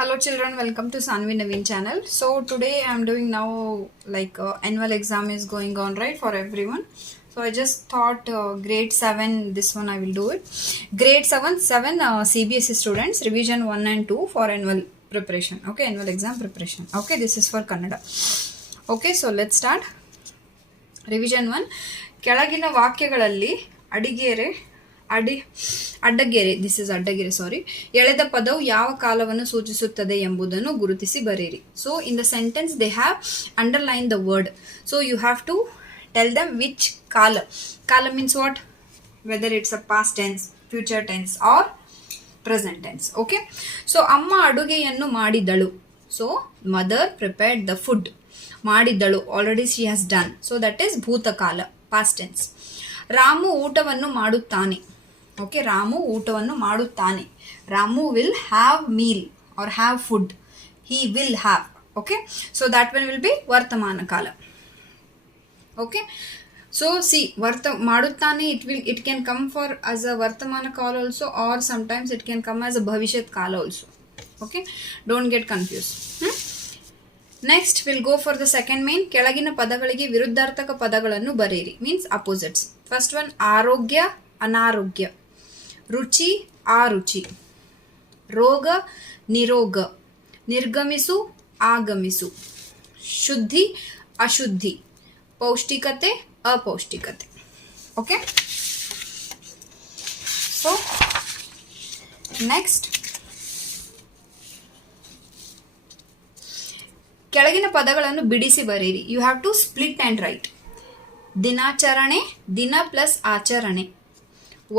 Hello children, welcome to Sanvi Naveen channel. So today I am doing now annual exam is going on, right, for everyone. So I just thought grade 7 this one I will do it. Grade 7 CBSE students revision 1 and 2 for annual preparation. Okay, annual exam preparation. Okay, this is for Kannada. Okay, so let's start. Revision 1. ಕೆಳಗಿನ ವಾಕ್ಯಗಳಲ್ಲಿ ಅಡ್ಡಗೆರೆ this is ಅಡ್ಡಗೆರೆ ಸಾರಿ ಎಳೆದ ಪದವು ಯಾವ ಕಾಲವನ್ನು ಸೂಚಿಸುತ್ತದೆ ಎಂಬುದನ್ನು ಗುರುತಿಸಿ ಬರೆಯಿರಿ. So in the sentence they have underline the word. So you have to tell them which ಕಾಲ means what, whether it's a past tense, future tense or present tense. Okay, so ಅಮ್ಮ ಅಡುಗೆಯನ್ನು ಮಾಡಿದಳು. So mother prepared the food. ಮಾಡಿದ್ದಳು, already she has done, so that is ಭೂತಕಾಲ, past tense. Ramu ಊಟವನ್ನು ಮಾಡುತ್ತಾನೆ. Okay, Ramu ಊಟವನ್ನು ಮಾಡುತ್ತಾನೆ. Ramu will have meal or have food. He will have. Okay, so that one will be ವರ್ತಮಾನ ಕಾಲ. ಓಕೆ, ಸೊ ಸಿ ಮಾಡುತ್ತಾನೆ, it can come for as a ವರ್ತಮಾನ ಕಾಲ also, or sometimes it can come as a ಭವಿಷ್ಯತ್ ಕಾಲ also. Okay, don't get confuse. Next will go for the second main. ಕೆಳಗಿನ ಪದಗಳಿಗೆ ವಿರುದ್ಧಾರ್ಥಕ ಪದಗಳನ್ನು ಬರೆಯಿರಿ, ಮೀನ್ಸ್ ಅಪೋಸಿಟ್ಸ್. ಫಸ್ಟ್ ಒನ್ ಆರೋಗ್ಯ, ಅನಾರೋಗ್ಯ. ರುಚಿ, ಅರುಚಿ. ರೋಗ, ನಿರೋಗ. ನಿರ್ಗಮಿಸು, ಆಗಮಿಸು. ಶುದ್ಧಿ, ಅಶುದ್ಧಿ. ಪೌಷ್ಟಿಕತೆ, ಅಪೌಷ್ಟಿಕತೆ. ಓಕೆ, ಸೊ ನೆಕ್ಸ್ಟ್ ಕೆಳಗಿನ ಪದಗಳನ್ನು ಬಿಡಿಸಿ ಬರೆಯಿರಿ. You have to split and write. ದಿನಾಚರಣೆ, ದಿನ ಪ್ಲಸ್ ಆಚರಣೆ.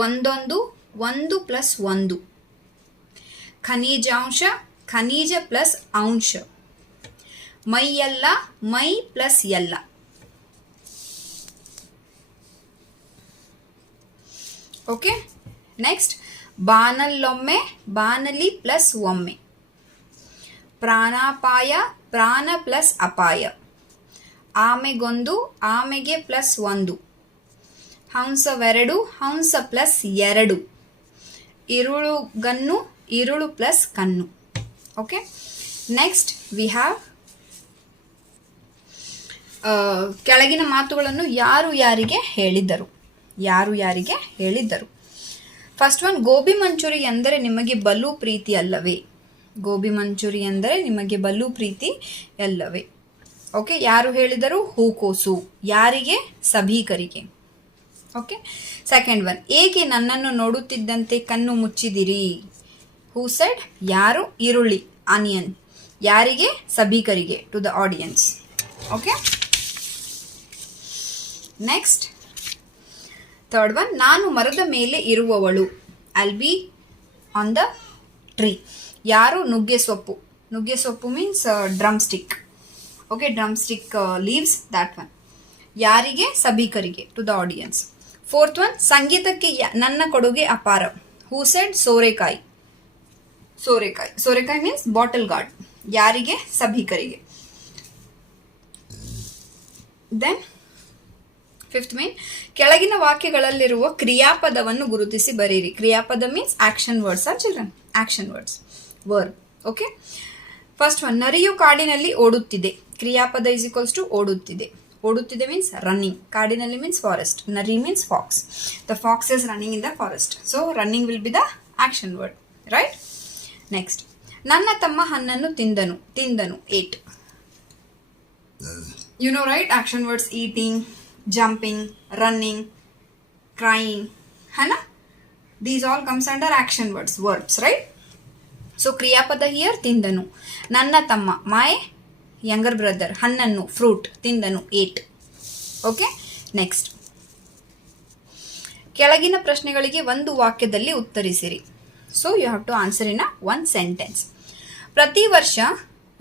ಒಂದೊಂದು, ಒಂದು ಪ್ಲಸ್ ಒಂದು. ಖನಿಜಾಂಶ, ಖನಿಜ ಪ್ಲಸ್ ಅಂಶ. ಮೈಯೆಲ್ಲ, ಮೈ ಪ್ಲಸ್ ಎಲ್ಲ. ಓಕೆ, ನೆಕ್ಸ್ಟ್ ಬಾನಲ್ಲೊಮ್ಮೆ, ಬಾನಲಿ ಪ್ಲಸ್ ಒಮ್ಮೆ. ಪ್ರಾಣಾಪಾಯ, ಪ್ರಾಣ ಪ್ಲಸ್ ಅಪಾಯ. ಆಮೆಗೊಂದು, ಆಮೆಗೆ ಪ್ಲಸ್ ಒಂದು. ಹಂಸವೆರಡು, ಹಂಸ ಪ್ಲಸ್ ಎರಡು. ಇರುಳುಗನ್ನು, ಇರುಳು ಪ್ಲಸ್ ಕಣ್ಣು. ಓಕೆ, ನೆಕ್ಸ್ಟ್ ವಿ ಹ್ಯಾವ್ ಕೆಳಗಿನ ಮಾತುಗಳನ್ನು ಯಾರು ಯಾರಿಗೆ ಹೇಳಿದ್ದರು. ಯಾರು ಯಾರಿಗೆ ಹೇಳಿದ್ದರು. ಫಸ್ಟ್ ಒನ್, ಗೋಬಿ ಮಂಚೂರಿ ಎಂದರೆ ನಿಮಗೆ ಬಲು ಪ್ರೀತಿ ಅಲ್ಲವೇ. ಗೋಬಿ ಮಂಚೂರಿ ಎಂದರೆ ನಿಮಗೆ ಬಲು ಪ್ರೀತಿ ಅಲ್ಲವೇ. ಓಕೆ, ಯಾರು ಹೇಳಿದರು, ಹೂಕೋಸು. ಯಾರಿಗೆ, ಸಭಿಕರಿಗೆ. ಓಕೆ, ಸೆಕೆಂಡ್ ಒನ್, ಏಕೆ ನನ್ನನ್ನು ನೋಡುತ್ತಿದ್ದಂತೆ ಕಣ್ಣು ಮುಚ್ಚಿದಿರಿ. ಹೂ ಸೆಡ್, ಯಾರು, ಈರುಳ್ಳಿ, ಆನಿಯನ್. ಯಾರಿಗೆ, ಸಭಿಕರಿಗೆ, to the audience. Okay, next third one, ನಾನು ಮರದ ಮೇಲೆ ಇರುವವಳು. I'll be on the tree. ಯಾರು, ನುಗ್ಗೆ ಸೊಪ್ಪು. ನುಗ್ಗೆ ಸೊಪ್ಪು means drumstick. Okay, drumstick leaves, that one. ಯಾರಿಗೆ, ಸಭಿಕರಿಗೆ, to the audience. Fourth one, ಸಂಗೀತಕ್ಕೆ ನನ್ನ ಕೊಡುಗೆ ಅಪಾರ. ಹೂ ಸೆಡ್, ಸೋರೆಕಾಯಿ. ಸೋರೆಕಾಯಿ, ಸೋರೆಕಾಯಿ ಮೀನ್ಸ್ ಬಾಟಲ್ ಗಾರ್ಡ್. ಯಾರಿಗೆ, ಸಭಿಕರಿಗೆ. ದೆನ್ ಫಿಫ್ತ್ ಮೇನ್, ಕೆಳಗಿನ ವಾಕ್ಯಗಳಲ್ಲಿರುವ ಕ್ರಿಯಾಪದವನ್ನು ಗುರುತಿಸಿ ಬರೆಯಿರಿ. ಕ್ರಿಯಾಪದ means action words or children, action words, verb. Okay, first one, ನರಿಯು ಕಾಡಿನಲ್ಲಿ ಓಡುತ್ತಿದೆ. ಕ್ರಿಯಾಪದ ಇಸ್ ಈಕ್ವಲ್ಸ್ ಟು ಓಡುತ್ತಿದೆ. ಓಡುತ್ತಿದೆ ಮೀನ್ಸ್ ರನ್ನಿಂಗ್. ಕಾಡಿನಲ್ಲಿ ಮೀನ್ಸ್ ಫಾರೆಸ್ಟ್. ನರಿ means fox. The fox is running in the forest. So running will be the action word, right. Next, ನನ್ನ ತಮ್ಮ ಹಣ್ಣನ್ನು ತಿಂದನು. ತಿಂದನು, ate. You know right, action words eating, jumping, running, crying, है ना? These all comes under action words, verbs, right? So ಕ್ರಿಯಾಪದ here, ತಿಂದನು. ನನ್ನ ತಮ್ಮ, my younger brother. ಹಣ್ಣನ್ನು, fruit. ತಿಂದನು, ate. ಓಕೆ, ನೆಕ್ಸ್ಟ್ ಕೆಳಗಿನ ಪ್ರಶ್ನೆಗಳಿಗೆ ಒಂದು ವಾಕ್ಯದಲ್ಲಿ ಉತ್ತರಿಸಿರಿ. So you have to answer in one sentence. ಪ್ರತಿ ವರ್ಷ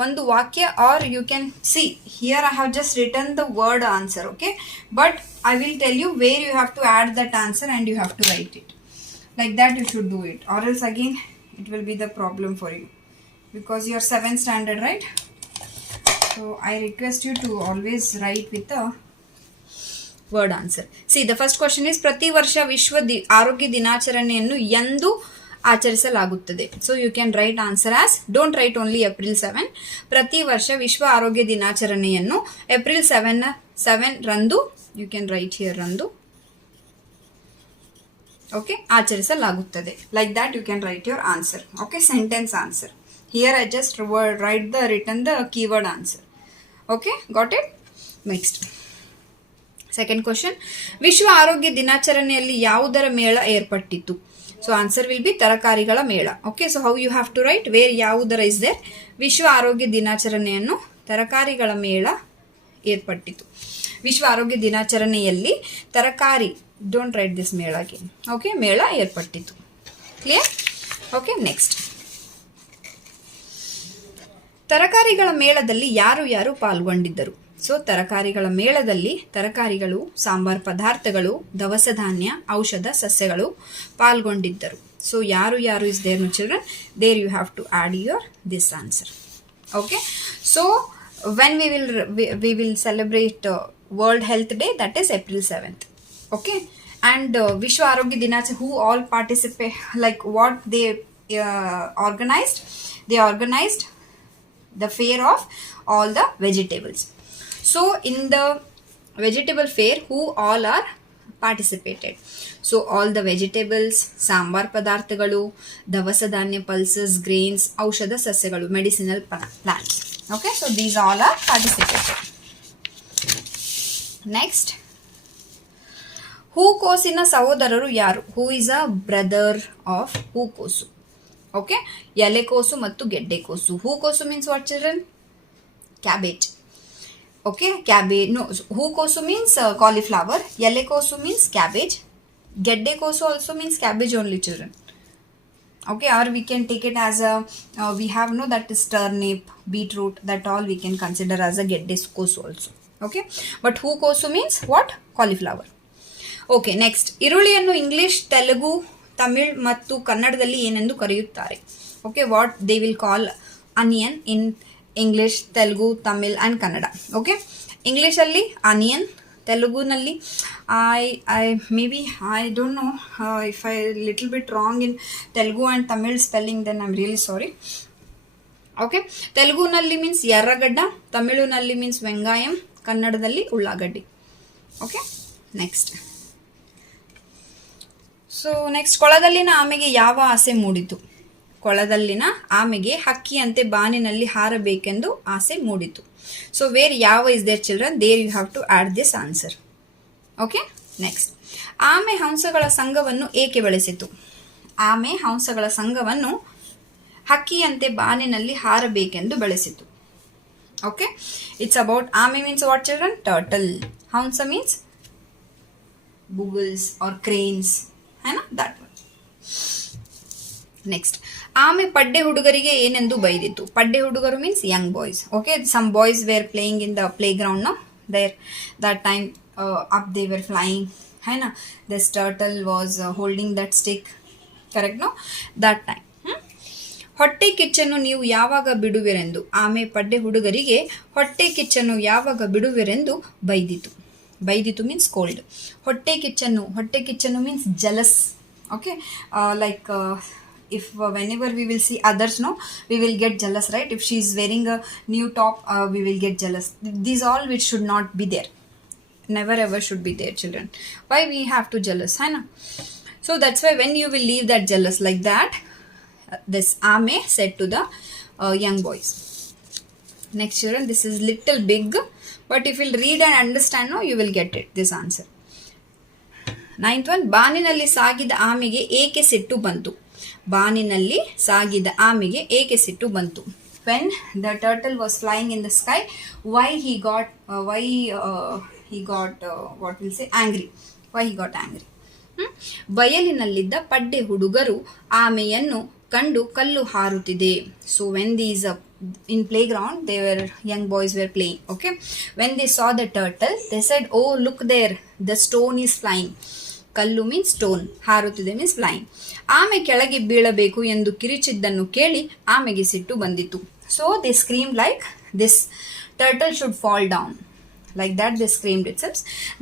ಒಂದು ವಾಕ್ಯ, or you can see here I have just return the word answer. Okay, but I will tell you where you have to add that answer and you have to write it like that. You should do it, or else again it will be the problem for you because you are 7th standard, right? So I request you to always write with the word answer. See, the first question is, ಪ್ರತಿ ವರ್ಷ ವಿಶ್ವ ಆರೋಗ್ಯ ದಿನಾಚರಣೆಯನ್ನು ಎಂದು ಆಚರಿಸಲಾಗುತ್ತದೆ. So you can write answer as, don't write only April 7. ಪ್ರತಿ ವರ್ಷ ವಿಶ್ವ ಆರೋಗ್ಯ ದಿನಾಚರಣೆಯನ್ನು April 7 ರಂದು, ಯು ಕ್ಯಾನ್ ರೈಟ್ ಹಿಯರ್ ರಂದು, ಓಕೆ, ಆಚರಿಸಲಾಗುತ್ತದೆ. Like that you can write your answer. Okay, sentence answer. Here I just written the keyword answer. Okay, got it? Next. Second question. ವಿಶ್ವ ಆರೋಗ್ಯ ದಿನಾಚರಣೆಯಲ್ಲಿ ಯಾವುದರ ಮೇಳ ಏರ್ಪಟ್ಟಿತು? So answer will be ತರಕಾರಿಗಳ ಮೇಳ. Okay, so how you have to write? Where ಯಾವುದರ is there? ವಿಶ್ವ ಆರೋಗ್ಯ ದಿನಾಚರಣೆಯನ್ನು ತರಕಾರಿಗಳ ಮೇಳ ಏರ್ಪಟ್ಟಿತು. ವಿಶ್ವ ಆರೋಗ್ಯ ದಿನಾಚರಣೆಯಲ್ಲಿ ತರಕಾರಿ, don't write this ಮೇಳ again. Okay, ಮೇಳ ಏರ್ಪಟ್ಟಿತು. Clear? Okay, next. ತರಕಾರಿಗಳ ಮೇಳದಲ್ಲಿ ಯಾರು ಯಾರು ಪಾಲ್ಗೊಂಡಿದ್ದರು? ಸೊ ತರಕಾರಿಗಳ ಮೇಳದಲ್ಲಿ ತರಕಾರಿಗಳು, ಸಾಂಬಾರ್ ಪದಾರ್ಥಗಳು, ದವಸ ಧಾನ್ಯ, ಔಷಧ ಸಸ್ಯಗಳು ಪಾಲ್ಗೊಂಡಿದ್ದರು. ಸೊ ಯಾರು ಯಾರು is there no children? There you have to add your this answer. Okay, so when we will celebrate World Health Day, that is April 7th. Okay, and ವಿಶ್ವ ಆರೋಗ್ಯ ದಿನಾಚರಣೆ, who all participate, like what they organised? They organised the fair of all the vegetables. So in the vegetable fair, who all are participated? So all the vegetables, sambar padarthagalu, davasa dhanya, pulses, grains, aushadha sasyagalu, medicinal plants. Okay, so these all are participated. Next, ಹೂಕೋಸಿನ ಸಹೋದರರು ಯಾರು? Who is a brother of ಹೂಕೋಸು. Okay, ಎಲೆಕೋಸು ಮತ್ತು ಗೆಡ್ಡೆಕೋಸು. ಹೂಕೋಸು means what children? Cabbage. Okay, cabbage. No, ಹೂಕೋಸು means cauliflower. ಎಲೆಕೋಸು ಮೀನ್ಸ್ ಕ್ಯಾಬೇಜ್. ಗೆಡ್ಡೆಕೋಸು also means cabbage only children. Okay, or we can take it as a, we have no, that is turnip, beetroot, that all we can consider as a ಗೆಡ್ಡೆಕೋಸು also. Okay, but ಹೂಕೋಸು means what? Cauliflower. Okay, next. ಈರುಳ್ಳಿಯನ್ನು English, Telugu, Tamil ಮತ್ತು ಕನ್ನಡದಲ್ಲಿ ಏನೆಂದು ಕರೆಯುತ್ತಾರೆ? Okay, what they will call onion in English, Telugu, Tamil and Kannada. Okay, ಇಂಗ್ಲೀಷಲ್ಲಿ onion, ತೆಲುಗುನಲ್ಲಿ I don't know if I little bit wrong in Telugu and Tamil spelling, then I'm really sorry. Okay, ತೆಲುಗುನಲ್ಲಿ means ಎರ್ರಗಡ್ಡ, ತಮಿಳುನಲ್ಲಿ means ವೆಂಗಾಯಂ, ಕನ್ನಡದಲ್ಲಿ ಉಳ್ಳಾಗಡ್ಡಿ. Okay, next. So next, ಕೊಳದಲ್ಲಿನ ಆಮೆಗೆ ಯಾವ ಆಸೆ ಮೂಡಿತು? ಕೊಳದಲ್ಲಿನ ಆಮೆಗೆ ಹಕ್ಕಿಯಂತೆ ಬಾನಿನಲ್ಲಿ ಹಾರಬೇಕೆಂದು ಆಸೆ ಮೂಡಿತು. ಸೊ ವೇರ್ ಯಾವ is there children? There you have to add this answer. Okay, next. ಆಮೆ ಹಂಸಗಳ ಸಂಘವನ್ನು ಏಕೆ ಬೆಳೆಸಿತು? ಆಮೆ ಹಂಸಗಳ ಸಂಘವನ್ನು ಹಕ್ಕಿಯಂತೆ ಬಾನಿನಲ್ಲಿ ಹಾರಬೇಕೆಂದು ಬೆಳೆಸಿತು. ಓಕೆ, ಇಟ್ಸ್ ಅಬೌಟ್ ಆಮೆ ಮೀನ್ಸ್ ವಾಟ್ ಚಿಲ್ಡ್ರನ್? ಟರ್ಟಲ್. ಹಂಸ ಮೀನ್ಸ್ ಬುಗಲ್ಸ್ ಆರ್ ಕ್ರೇನ್ಸ್, है ना, that one. Next, ಆಮೆ ಪಡ್ಡೆ ಹುಡುಗರಿಗೆ ಏನೆಂದು ಬೈದಿತು? ಪಡ್ಡೆ ಹುಡುಗರು means young boys. Okay, some boys were playing in the play ground. No, there that time up they were flying, है ना, this turtle was holding that stick, correct? No, that time. ಹೊಟ್ಟೆ ಕಿಚ್ಚನ್ನು ನೀವು ಯಾವಾಗ ಬಿಡುವಿರೆಂದು ಆಮೆ ಪಡ್ಡೆ ಹುಡುಗರಿಗೆ ಹೊಟ್ಟೆ ಕಿಚ್ಚನ್ನು ಯಾವಾಗ ಬಿಡುವಿರೆಂದು ಬೈದಿತು. ಬೈದಿತು ಮೀನ್ಸ್ ಕೋಲ್ಡ್. ಹೊಟ್ಟೆ ಕಿಚ್ಚನ್ನು means jealous. Okay, like if whenever we will see others, no, we will get jealous, right? If she is wearing a new top, we will get jealous. These all which should not be there, never ever should be there, children. Why we have to jealous, hai na? So that's why when you will leave that jealous, like that, this ame said to the young boys. Next, children, this is little big, but if you'll read and understand, no, you will get it, this answer. 9th one, ಬಾನಿನಲ್ಲಿ ಸಾಗಿದ ಆಮೆಗೆ ಏಕೆ ಸಿಟ್ಟು ಬಂತು? ಬಾನಿನಲ್ಲಿ ಸಾಗಿದ ಆಮೆಗೆ ಏಕೆ ಸಿಟ್ಟು ಬಂತು? When the turtle was flying in the sky, why he got what we'll say, angry? Why he got angry? ಬಯಲಿನಲ್ಲಿದ್ದ ಪಡ್ಡೆ ಹುಡುಗರು ಆಮೆಯನ್ನು ಕಂಡು ಕಲ್ಲು ಹಾರುತ್ತಿದೆ. So when these in playground, they were young boys were playing. Okay, when they saw the turtle, they said, oh, look there, the stone is flying. ಕಲ್ಲು means stone, ಹಾರುತ್ತಿದೆ means flying. ಆಮೆ ಕೆಳಗೆ ಬೀಳಬೇಕು ಎಂದು ಕಿರಿಚಿದ್ದನ್ನು ಕೇಳಿ ಆಮೆಗೆ ಸಿಟ್ಟು ಬಂದಿತು. So they scream like this turtle should fall down, like that they screamed itself.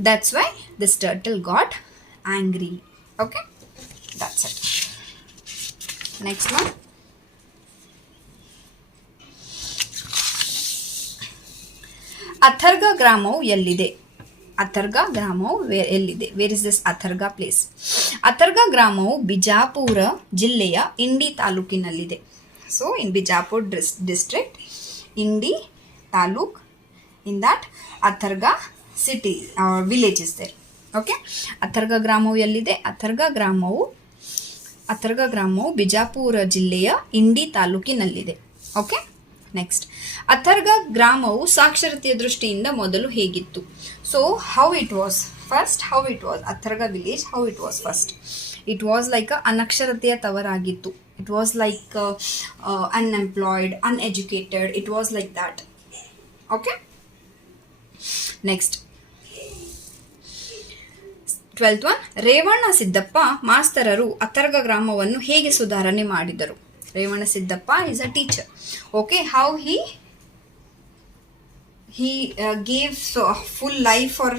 That's why this turtle got angry. Okay, that's it. Next one, Atharga ಗ್ರಾಮವು ಎಲ್ಲಿದೆ? ಅಥರ್ಗ ಗ್ರಾಮವು ಎಲ್ಲಿದೆ? Where is this Atharga place? Atharga ಗ್ರಾಮವು ಬಿಜಾಪುರ ಜಿಲ್ಲೆಯ ಇಂಡಿ ತಾಲೂಕಿನಲ್ಲಿದೆ. So in Bijapur district, Indi taluk, in that Atharga city village is there. Okay, Atharga ಗ್ರಾಮವು ಎಲ್ಲಿದೆ? ಅಥರ್ಗ ಗ್ರಾಮವು ಬಿಜಾಪುರ ಜಿಲ್ಲೆಯ ಇಂಡಿ ತಾಲೂಕಿನಲ್ಲಿದೆ. ಓಕೆ, ನೆಕ್ಸ್ಟ್, ಅಥರ್ಗ ಗ್ರಾಮವು ಸಾಕ್ಷರತೆಯ ದೃಷ್ಟಿಯಿಂದ ಮೊದಲು ಹೇಗಿತ್ತು? So how it was first, Atharga village, how it was first? It was like ಅನಕ್ಷರತೆಯ ತವರಾಗಿತ್ತು. It was like unemployed, uneducated, it was like that. Okay, next 12th one, Revanna Siddappa ಮಾಸ್ತರರು ಅಥರ್ಗ ಗ್ರಾಮವನ್ನು ಹೇಗೆ ಸುಧಾರಣೆ ಮಾಡಿದರು? Revanna Siddappa is a teacher. Okay, how he gave full life for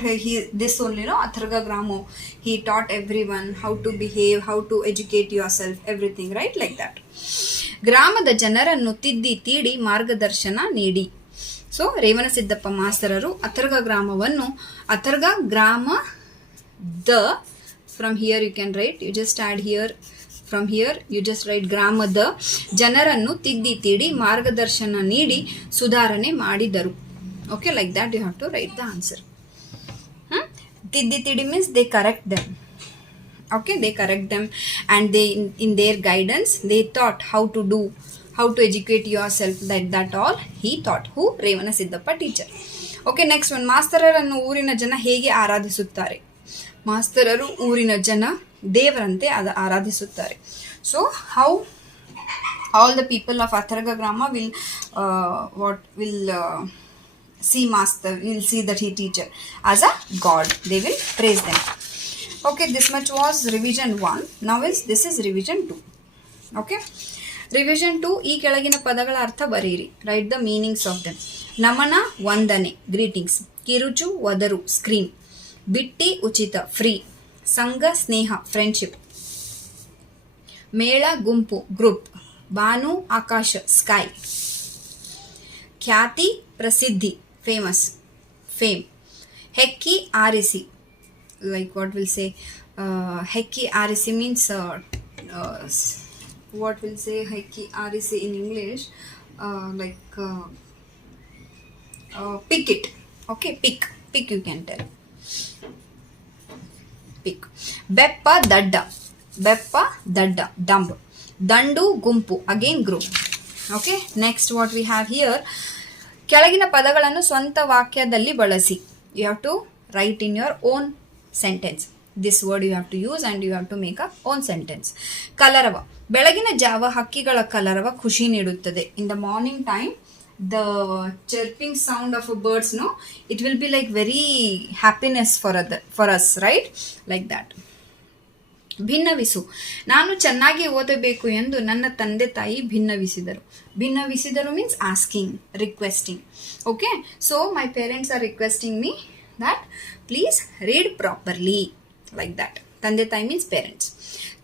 this only, no, Atharga Gramo. He taught everyone how to behave, how to educate yourself, everything, right, like that. ಗ್ರಾಮದ ಜನರನ್ನು ತಿದ್ದಿ ತೀಡಿ ಮಾರ್ಗದರ್ಶನ ನೀಡಿ. ಸೊ ರೇವಣ ಸಿದ್ದಪ್ಪ ಮಾಸ್ತರರು ಅಥರ್ಗ ಗ್ರಾಮ from here you can write, you just add here, from here you just write ಗ್ರಾಮದ ಜನರನ್ನು ತಿದ್ದಿ ತೀಡಿ ಮಾರ್ಗದರ್ಶನ ನೀಡಿ ಸುಧಾರಣೆ ಮಾಡಿದರು. Okay, like that you have to write the answer. Tiddi tidi means they correct them. Okay, they correct them, and they in their guidance they taught how to educate yourself, that all he taught. Who? Revana Siddappa teacher. Okay, next one, ಮಾಸ್ತರರನ್ನು ಊರಿನ ಜನ ಹೇಗೆ ಆರಾಧಿಸುತ್ತಾರೆ? ಮಾಸ್ತರರು ಊರಿನ ಜನ ದೇವರಂತೆ ಆರಾಧಿಸುತ್ತಾರೆ. So how all the people of Atharga Grama will see master, will see that he teacher as a god. They will praise them. Okay, this much was revision 1. Now this is revision 2. Okay, revision 2, ಈ ಕೆಳಗಿನ ಪದಗಳ ಅರ್ಥ ಬರೆಯಿರಿ. Write the meanings of them. ನಮನ ವಂದನೆ, greetings. ಕಿರುಚು ಒದರು, scream. ಬಿಟ್ಟಿ ಉಚಿತ, free. ಸಂಘ ಸ್ನೇಹ, ಫ್ರೆಂಡ್ಶಿಪ್. ಮೇಳ ಗುಂಪು, ಗ್ರೂಪ್. ಬಾನು ಆಕಾಶ, ಸ್ಕೈ. ಖ್ಯಾತಿ ಪ್ರಸಿದ್ಧಿ, ಫೇಮಸ್, ಫೇಮ್. ಹೆಕ್ಕಿ ಆರಿಸಿ, like what will say, ಹೆಕ್ಕಿ ಆರಿಸಿ means what will say ಹೆಕ್ಕಿ ಆರಿಸಿ in English, like pick it. Okay, pick you can tell. Pick. ಬೆಪ್ಪ ದಡ್ಡ, dumb. ದಂಡು ಗುಂಪು, again group. Okay, next what we have here, ಕೆಳಗಿನ ಪದಗಳನ್ನು ಸ್ವಂತ ವಾಕ್ಯದಲ್ಲಿ ಬಳಸಿ. You have to write in your own sentence. This word you have to use and you have to make a own sentence. ಕಲರವ, ಬೆಳಗಿನ ಜಾವ ಹಕ್ಕಿಗಳ ಕಲರವ ಖುಷಿ ನೀಡುತ್ತದೆ. In the morning time, the chirping sound of birds, no, it will be like very happiness for us, right, like that. ಭಿನ್ನವಿಸು, ನಾನು ಚೆನ್ನಾಗಿ ಓದಬೇಕು ಎಂದು ನನ್ನ ತಂದೆ ತಾಯಿ ಭಿನ್ನವಿಸಿದರು means asking, requesting. Okay, so my parents are requesting me that please read properly, like that. ತಂದೆ ತಾಯಿ means parents,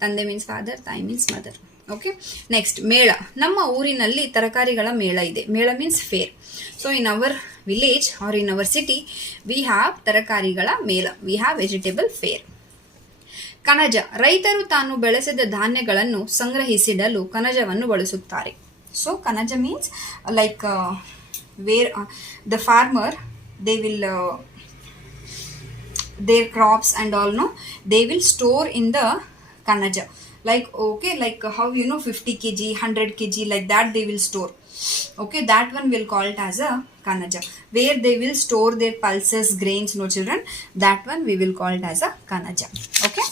ತಂದೆ means father, ತಾಯಿ means mother. ಓಕೆ, ನೆಕ್ಸ್ಟ್ ಮೇಳ, ನಮ್ಮ ಊರಿನಲ್ಲಿ ತರಕಾರಿಗಳ ಮೇಳ ಇದೆ. ಮೇಳ means fair. So in our village or in our city we have ತರಕಾರಿಗಳ ಮೇಳ, ವಿ ಹ್ಯಾವ್ ವೆಜಿಟೇಬಲ್ ಫೇರ್. ಕಣಜ, ರೈತರು ತಾನು ಬೆಳೆಸಿದ ಧಾನ್ಯಗಳನ್ನು ಸಂಗ್ರಹಿಸಿಡಲು ಕಣಜವನ್ನು ಬಳಸುತ್ತಾರೆ. ಸೊ ಕಣಜ means like where the farmer they will their crops and all, no, they will store in the kanaja, like, okay, like how 50 kg 100 kg like that they will store. Okay, that one will call it as a kanaja, where they will store their pulses, grains, no children, that one we will call it as a kanaja. Okay,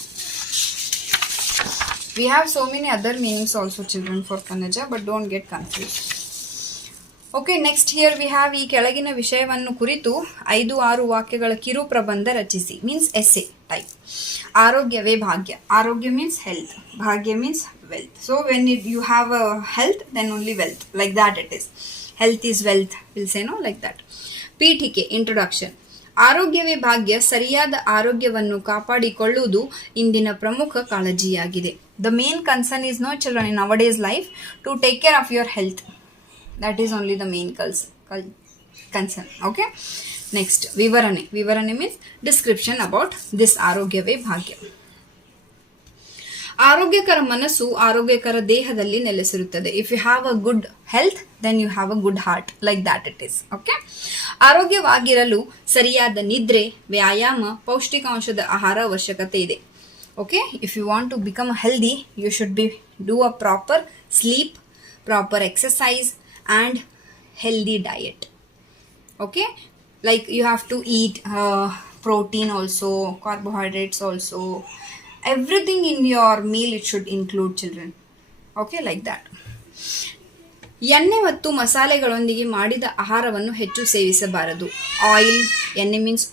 we have so many other meanings also children for kanaja, but don't get confused. Okay, next here we have, ಈ ಕೆಳಗಿನ ವಿಷಯವನ್ನು ಕುರಿತು 5-6 ವಾಕ್ಯಗಳ ಕಿರು ಪ್ರಬಂಧ ರಚಿಸಿ. Means essay type. ಆರೋಗ್ಯವೇ ಭಾಗ್ಯ, ಆರೋಗ್ಯ ಮೀನ್ಸ್ ಹೆಲ್ತ್, ಭಾಗ್ಯ means wealth. So when you have a health then only wealth, like that it is. Health is wealth, will say no, like that. ಪೀಠಿಕೆ, ಇಂಟ್ರೊಡಕ್ಷನ್. ಆರೋಗ್ಯವೇ ಭಾಗ್ಯ, ಸರಿಯಾದ ಆರೋಗ್ಯವನ್ನು ಕಾಪಾಡಿಕೊಳ್ಳುವುದು ಇಂದಿನ ಪ್ರಮುಖ ಕಾಳಜಿಯಾಗಿದೆ. The main concern is no children in nowadays life to take care of your health. That is only the main concern. Okay. Next, vivarane. Vivarane means description about this ಆರೋಗ್ಯವೇ ಭಾಗ್ಯ. ಆರೋಗ್ಯಕರ ಮನಸ್ಸು ಆರೋಗ್ಯಕರ ದೇಹದಲ್ಲಿ ನೆಲೆಸಿರುತ್ತದೆ. If you have a good health then you have a good heart, like that it is. Okay. ಆರೋಗ್ಯವಾಗಿರಲು ಸರಿಯಾದ ನಿದ್ರೆ, ವ್ಯಾಯಾಮ, ಪೌಷ್ಟಿಕಾಂಶದ ಆಹಾರ ಅವಶ್ಯಕತೆ ಇದೆ. Okay. If you want to become healthy you should be do a proper sleep, proper exercise and healthy diet. Okay, like you have to eat protein also, carbohydrates also, everything in your meal it should include children. Okay, like that. ಎಣ್ಣೆ ಮತ್ತು ಮಸಾಲೆಗಳೊಂದಿಗೆ ಮಾಡಿದ ಆಹಾರವನ್ನು ಹೆಚ್ಚು ಸೇವಿಸಬಾರದು. Oil, ಎಣ್ಣೆ means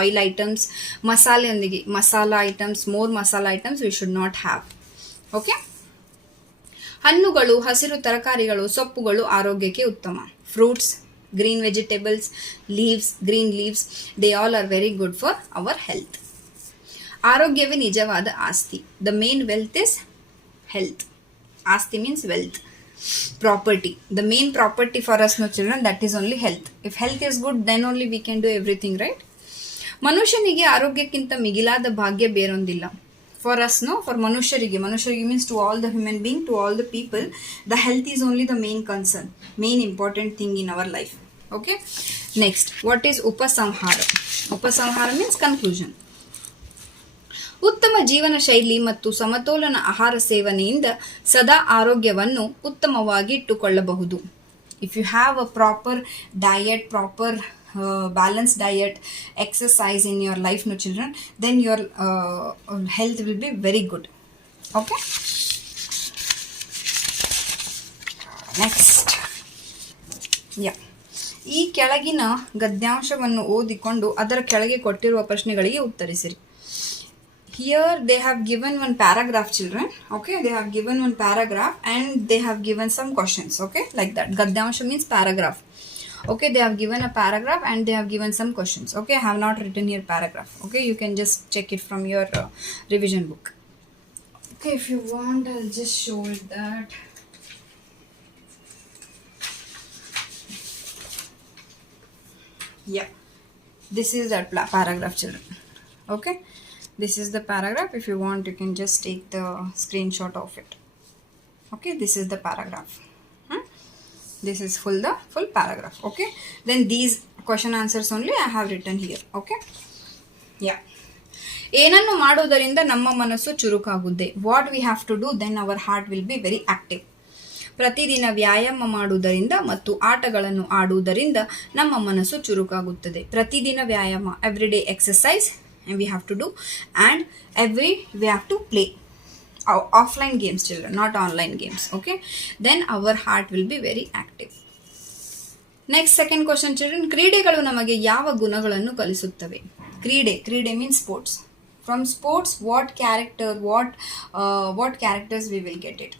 oil items, ಮಸಾಲೆಯೊಂದಿಗೆ masala items, more masala items we should not have. Okay. ಹಣ್ಣುಗಳು, ಹಸಿರು ತರಕಾರಿಗಳು, ಸೊಪ್ಪುಗಳು ಆರೋಗ್ಯಕ್ಕೆ ಉತ್ತಮ. Fruits, green vegetables, leaves, green leaves, they all are very good for our health. ಆರೋಗ್ಯವೇ ನಿಜವಾದ ಆಸ್ತಿ. The main wealth is health. ಆಸ್ತಿ means wealth, property. The main property for us no children, that is only health. If health is good then only we can do everything, right? ಮನುಷ್ಯನಿಗೆ ಆರೋಗ್ಯಕ್ಕಿಂತ ಮಿಗಿಲಾದ ಭಾಗ್ಯ ಬೇರೊಂದಿಲ್ಲ. For us, no, for Manushyarige means to all the human being, to all the people, the health is only the main concern, main important thing in our life. Okay. Next, what is Upasamhara? Upasamhara means conclusion. ಉತ್ತಮ ಜೀವನ ಶೈಲಿ ಮತ್ತು ಸಮತೋಲನ ಆಹಾರ ಸೇವನೆಯಿಂದ ಸದಾ ಆರೋಗ್ಯವನ್ನು ಉತ್ತಮವಾಗಿ ಇಟ್ಟುಕೊಳ್ಳಬಹುದು. If you have a proper diet, proper balanced diet, exercise in your life, no children, then your health will be very good. Okay. Next, yeah, ಈ ಕೆಳಗಿನ ಗದ್ಯಾಂಶವನ್ನು ಓದಿಕೊಂಡು ಅದರ ಕೆಳಗೆ ಕೊಟ್ಟಿರುವ ಪ್ರಶ್ನೆಗಳಿಗೆ ಉತ್ತರಿಸಿರಿ. Here they have given one paragraph, children. Okay, they have given one paragraph and they have given some questions. Okay, like that. Gadyansha means paragraph. Okay, they have given a paragraph and they have given some questions. Okay, I have not written here paragraph. Okay, you can just check it from your revision book. Okay, if you want, I'll just show it that. Yeah, this is that paragraph, children. Okay, this is the paragraph. If you want, you can just take the screenshot of it. Okay, this is the paragraph. This is full paragraph. Okay, then these question answers only I have written here. Okay, yeah. ಏನನ್ನು ಮಾಡುವುದರಿಂದ ನಮ್ಮ ಮನಸ್ಸು ಚುರುಕಾಗುತ್ತದೆ. What we have to do then our heart will be very active. ಪ್ರತಿದಿನ ವ್ಯಾಯಾಮ ಮಾಡುವುದರಿಂದ ಮತ್ತು ಆಟಗಳನ್ನು ಆಡುವುದರಿಂದ ನಮ್ಮ ಮನಸ್ಸು ಚುರುಕಾಗುತ್ತದೆ. ಪ್ರತಿದಿನ ವ್ಯಾಯಾಮ, every day exercise we have to do, and we have to play offline games, children, not online games. Okay, then our heart will be very active. Next, second question, children. ಕ್ರೀಡೆಗಳು ನಮಗೆ ಯಾವ ಗುಣಗಳನ್ನು ಕಲಿಸುತ್ತವೆ? ಕ್ರೀಡೆ means sports. From sports, what characters we will get it,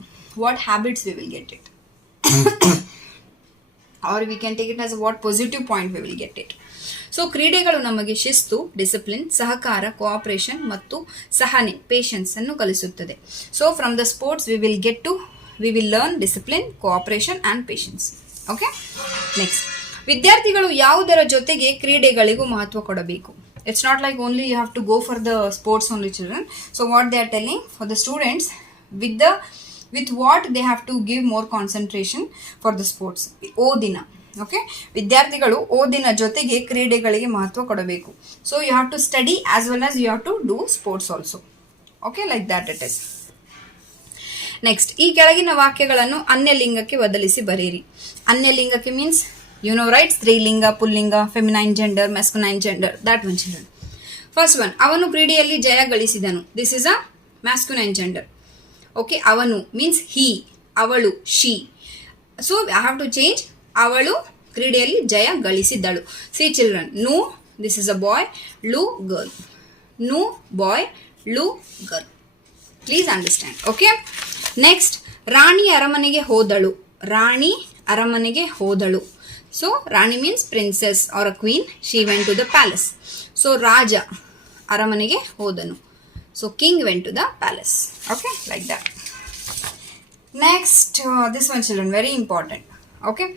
what habits we will get it, or we can take it as what positive point we will get it. So ಕ್ರೀಡೆಗಳು ನಮಗೆ ಶಿಸ್ತು, discipline, ಸಹಕಾರ, cooperation ಮತ್ತು ಸಹನೆ, patience ಅನ್ನು ಕಲಿಸುತ್ತದೆ. So from the sports we will learn discipline, cooperation and patience. Okay. Next, ವಿದ್ಯಾರ್ಥಿಗಳು ಯಾವುದರ ಜೊತೆಗೆ ಕ್ರೀಡೆಗಳಿಗೂ ಮಹತ್ವ ಕೊಡಬೇಕು? It's not like only you have to go for the sports only, children. So what they are telling for the students, with what they have to give more concentration for the sports. ಓದಿನ, okay, ವಿದ್ಯಾರ್ಥಿಗಳು ಓದಿನ ಜೊತೆಗೆ ಕ್ರೀಡೆಗಳಿಗೆ ಮಹತ್ವ ಕೊಡಬೇಕು. So you have to study as well as you have to do sports also. Okay, like that it is. Next, ಈ ಕೆಳಗಿನ ವಾಕ್ಯಗಳನ್ನು ಅನ್ಯಲಿಂಗಕ್ಕೆ ಬದಲಿಸಿ ಬರೆಯಿರಿ. ಅನ್ಯಲಿಂಗಕ್ಕೆ ಮೀನ್ಸ್ ಯು ನೋ ರೈಟ್, ಸ್ತ್ರೀಲಿಂಗ, ಪುಲ್ಲಿಂಗ, feminine gender, masculine gender, that one, children. First one, ಅವನು ಕ್ರೀಡೆಯಲ್ಲಿ ಜಯ ಗಳಿಸಿದನು. This is a masculine gender. Okay, ಅವನು ಮೀನ್ಸ್ ಹಿ, ಅವಳು she. So I have to change. ಅವಳು ಕ್ರೀಡೆಯಲ್ಲಿ ಜಯ ಗಳಿಸಿದಳು. ಸಿ ಚಿಲ್ಡ್ರನ್, ನು, ದಿಸ್ ಇಸ್ ಅ ಬಾಯ್, ಲು, ಗರ್ಲ್. ನು, ಬಾಯ್, ಲು, girl. Please understand. Okay. Next, ರಾಣಿ ಅರಮನೆಗೆ ಹೋದಳು. ರಾಣಿ ಅರಮನೆಗೆ ಹೋದಳು. So rani means princess or a queen. She went to the palace. So ರಾಜ ಅರಮನೆಗೆ ಹೋದನು. So king went to the palace. Okay, like that. Next, this one children, very important. Okay,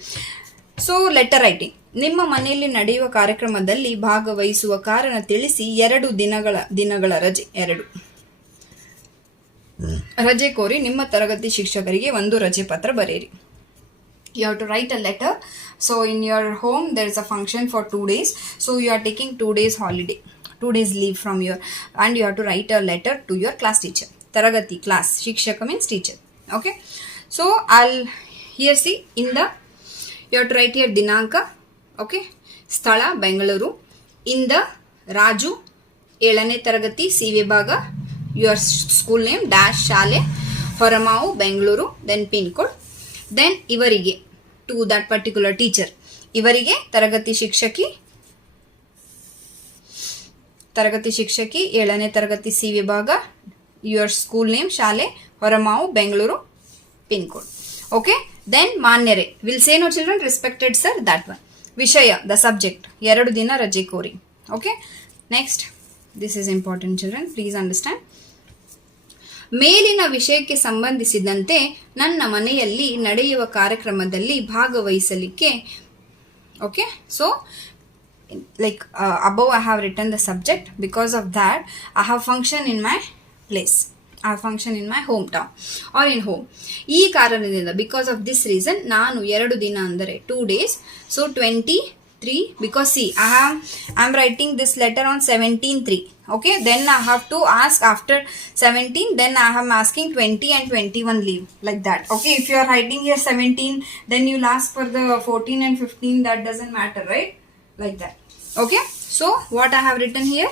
so letter writing. ನಿಮ್ಮ ಮನೆಯಲ್ಲಿ ನಡೆಯುವ ಕಾರ್ಯಕ್ರಮದಲ್ಲಿ ಭಾಗವಹಿಸುವ ಕಾರಣ ತಿಳಿಸಿ 2 ದಿನಗಳ ರಜೆ 2 ರಜೆ ಕೋರಿ ನಿಮ್ಮ ತರಗತಿ ಶಿಕ್ಷಕರಿಗೆ ಒಂದು ರಜೆ ಪತ್ರ ಬರೆಯಿರಿ. You have to write a letter. So in your home there is a function for 2 days. So you are taking 2 days holiday, 2 days leave from your, and you have to write a letter to your class teacher. Taragati class shikshaka means teacher. Okay. So I'll here see in the, you have to write here dinanka. Okay. Sthala Bengaluru. In the Raju 7ನೇ ತರಗತಿ C ವಿಭಾಗ, your school name dash ಶಾಲೆ Horamavu Bengaluru, then pin code. Then ಇವರಿಗೆ to that particular teacher, ಇವರಿಗೆ ತರಗತಿ ಶಿಕ್ಷಕಿ 7ನೇ ತರಗತಿ C ವಿಭಾಗ, your school name ಶಾಲೆ Horamavu Bengaluru, pin code. Okay. Then ಮಾನ್ಯರೇ, will say no children, respected sir, that one. ವಿಷಯ the subject 2 ದಿನ ರಜೆ ಕೋರಿ. Okay. Next, this is important children, please understand. ಮೇಲಿನ ವಿಷಯಕ್ಕೆ ಸಂಬಂಧಿಸಿದಂತೆ ನನ್ನ ಮನೆಯಲ್ಲಿ ನಡೆಯುವ ಕಾರ್ಯಕ್ರಮದಲ್ಲಿ ಭಾಗವಹಿಸಲಿಕ್ಕೆ. Okay, so like above I have written the subject, because of that I have function in my place, I have function in my hometown or in home. ಈ ಕಾರಣದಿಂದ, because of this reason ನಾನು 2 ದಿನ ಅಂದರೆ 2 days, so 23, because see I'm writing this letter on 17/3. Okay, then I have to ask after 17, then I am asking 20 and 21 leave, like that. Okay, if you are writing here 17, then you'll ask for the 14 and 15, that doesn't matter, right? Like that. Okay, so what I have written here,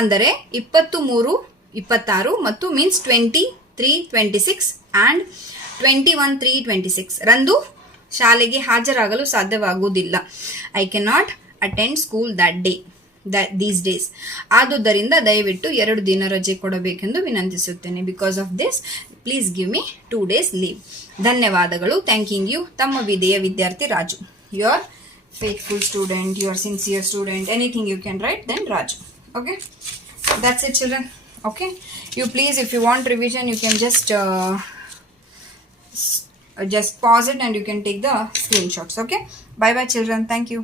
ಅಂದರೆ 23, 26 ಮತ್ತು means 23, 26 and 21, 3, 26 ರಂದು ಶಾಲೆಗೆ ಹಾಜರಾಗಲು ಸಾಧ್ಯವಾಗುವುದಿಲ್ಲ. I cannot attend school that day, these days. ಆದುದರಿಂದ ದಯವಿಟ್ಟು 2 ದಿನ ರಜೆ ಕೊಡಬೇಕೆಂದು ವಿನಂತಿಸುತ್ತೇನೆ. Because of this please give me 2 days leave. ಧನ್ಯವಾದಗಳು. Thanking you. ತಮ್ಮ ವಿಧೇಯ ವಿದ್ಯಾರ್ಥಿ Raju. Your faithful student, your sincere student, anything you can write, then Raju. Okay, that's it children. Okay, you please, if you want revision, you can just pause it and you can take the screenshots. Okay, bye bye children, thank you.